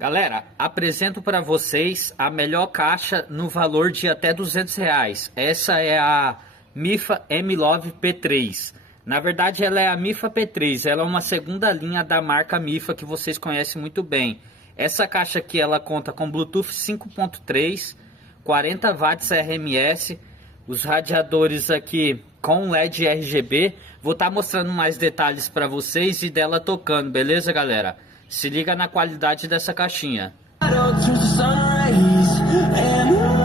Galera, apresento para vocês a melhor caixa no valor de até R$ 200. Essa é a Mifa M-Love P3. Na verdade, ela é a Mifa P3. Ela é uma segunda linha da marca Mifa que vocês conhecem muito bem. Essa caixa aqui ela conta com Bluetooth 5.3, 40 watts RMS, os radiadores aqui com LED RGB. Vou estar mostrando mais detalhes para vocês e dela tocando, beleza, galera? Se liga na qualidade dessa caixinha. Turns the sun rays and